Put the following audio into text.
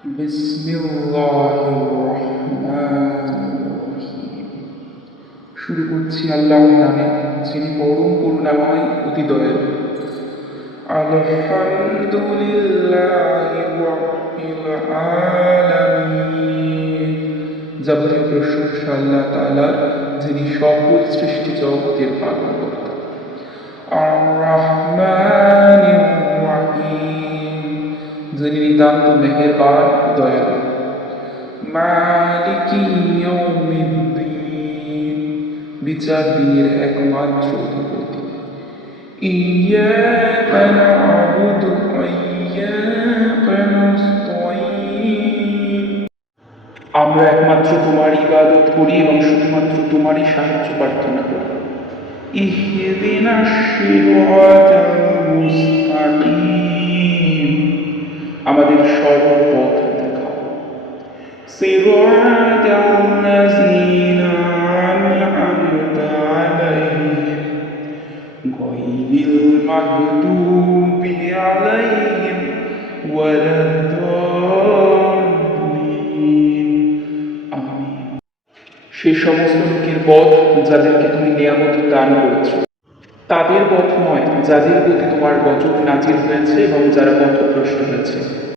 بسم الله الرحمن الرحيم শুরু করছি আল্লাহর নামে যিনি পরম করুণাময় অতি দয়ালু আলহামদুলিল্লাহি রাব্বিল আলামিন যাবতীয় প্রশংসা আল্লাহ তাআলার যিনি সকল সৃষ্টি জগতের পালনকর্তা আর যিনি নিতান্ত মেহেরবান দয়ালু মালিকি ইয়াউমিদ্দিন বিচার দিনের একমাত্র অধিপতি ইয়াকা না'বুদু নাস্তাঈন আমরা একমাত্র তোমার ইবাদত করি এবং শুধুমাত্র তোমারই সাহায্য প্রার্থনা করি। ইহদিনাশ সিরাতাল আমাদের সরল পথ দেখাও সিরাতাল লাযিনা আন'আমতা আলাইহিম, গায়রিল মাগদুবি আলাইহিম ওয়ালাদ-দাল্লিন সে সমস্ত লোকের পথ যাদেরকে তুমি নিয়ামত দান করেছ। তাদের পথ নয় যাদের প্রতি তোমার বচন নাজির হয়েছে এবং যারা পথভ্রষ্ট হয়েছে।